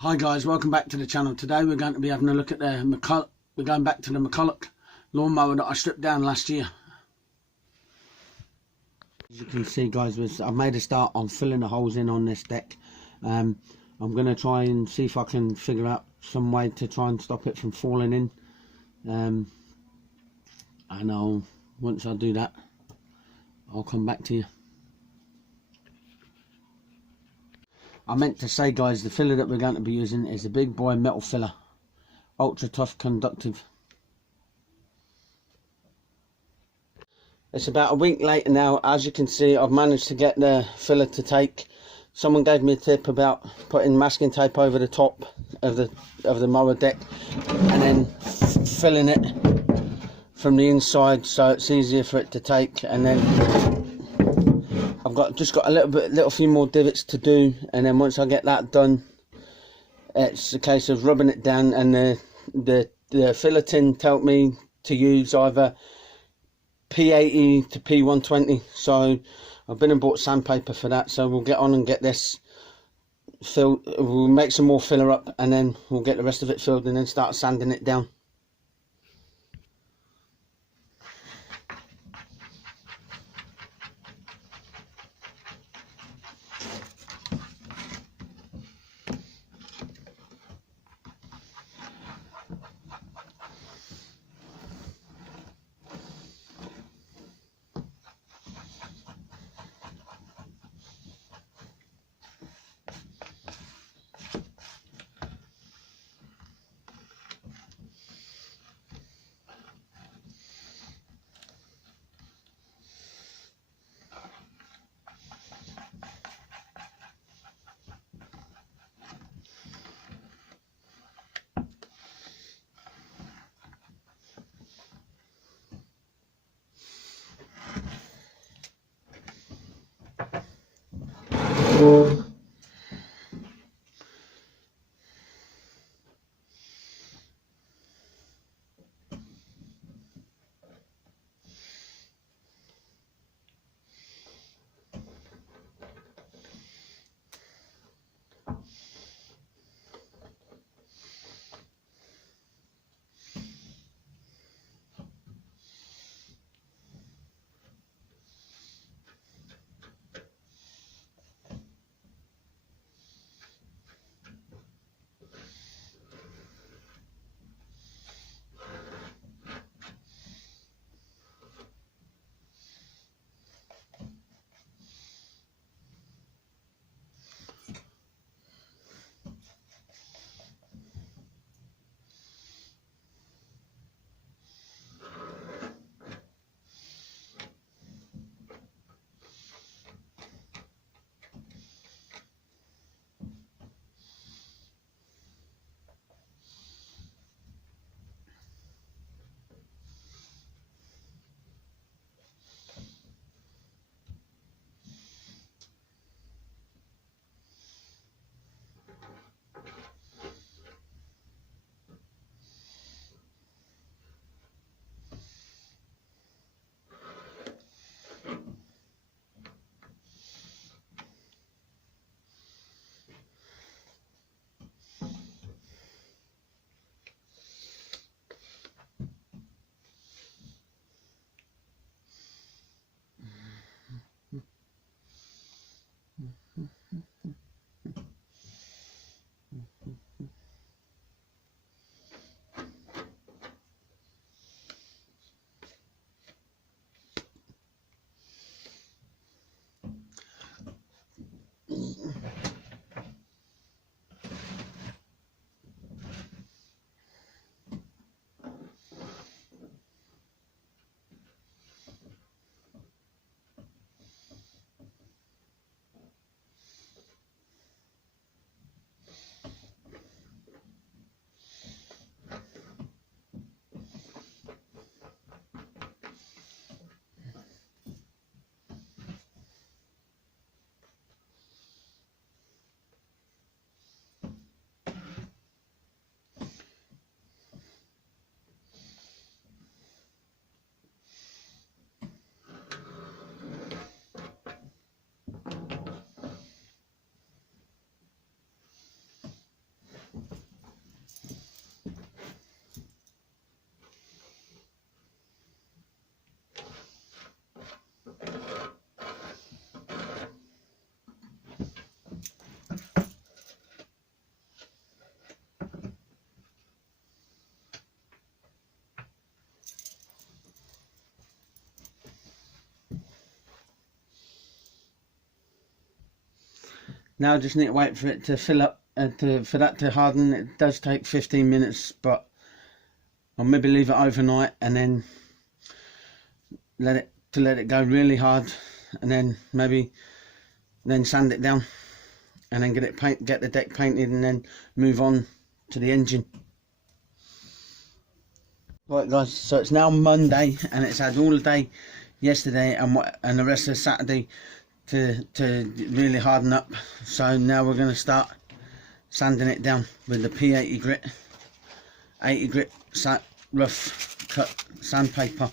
Hi guys, welcome back to the channel. Today we're going to be having a look at the mcCulloch. We're going back to the mcCulloch lawnmower that I stripped down last year. As you can see guys, I've made a start on filling the holes in on this deck. I'm going to try and see if I can figure out some way to try and stop it from falling in. And once I do that, I'll come back to you. I meant to say guys, the filler that we're going to be using is a big boy metal filler, ultra tough conductive. It's about a week later now. As you can see, I've managed to get the filler to take. Someone gave me a tip about putting masking tape over the top of the mower deck and then filling it from the inside so it's easier for it to take. And then I've just got a little few more divots to do, and then once I get that done, it's a case of rubbing it down. And the filler tin told me to use either P80 to P120, so I've been and bought sandpaper for that. So we'll get on and get this filled. We'll make some more filler up, and then we'll get the rest of it filled and then start sanding it down. Now I just need to wait for it to fill up, for that to harden. It does take 15 minutes, but I'll maybe leave it overnight and then let it go really hard, and then maybe sand it down, and then get the deck painted, and then move on to the engine. Right guys, so it's now Monday, and it's had all day yesterday and the rest of Saturday to really harden up. So now we're going to start sanding it down with the P80 grit, 80 grit rough cut sandpaper.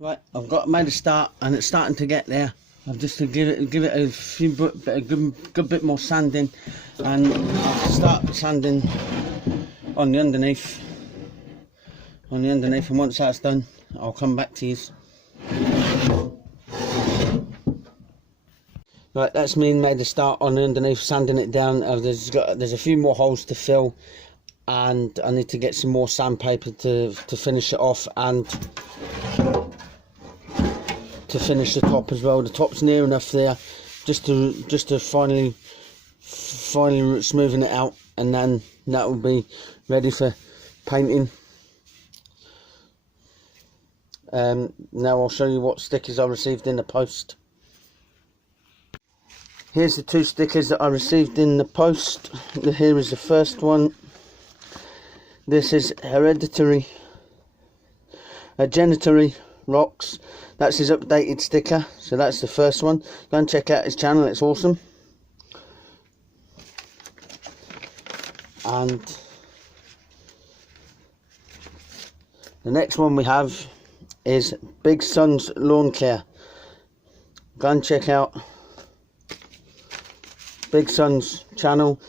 Right, I've made a start, and it's starting to get there. I've just to give it a few good bit more sanding, and I'll start sanding on the underneath. And once that's done, I'll come back to you. Right, that's me made a start on the underneath, sanding it down. There's a few more holes to fill, and I need to get some more sandpaper to finish it off, and to finish the top as well. The top's near enough there, just to finally smoothing it out, and then that will be ready for painting. Now I'll show you what stickers I received in the post. Here's the 2 stickers that I received in the post. Here is the first one. This is Hereditary Rocks. That's his updated sticker, so that's the first one. Go and check out his channel, it's awesome. And the next one we have is Big Sun's Lawn Care. Go and check out Big Sun's channel,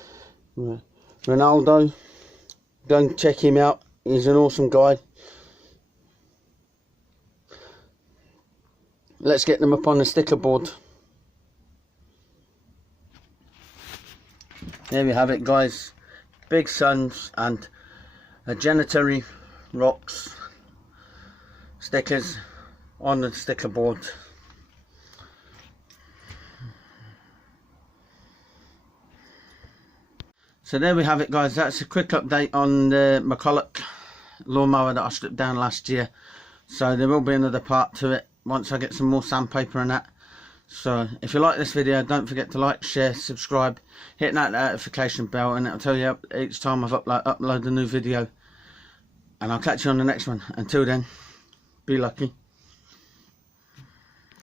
Ronaldo. Go and check him out, he's an awesome guy. Let's get them up on the sticker board. There we have it, guys. Big Suns and Hereditary Rocks stickers on the sticker board. So there we have it, guys. That's a quick update on the mcCulloch lawnmower that I stripped down last year. So there will be another part to it once I get some more sandpaper and that. So if you like this video, don't forget to like, share, subscribe, hit that notification bell, and it'll tell you each time I've upload a new video. And I'll catch you on the next one. Until then, be lucky.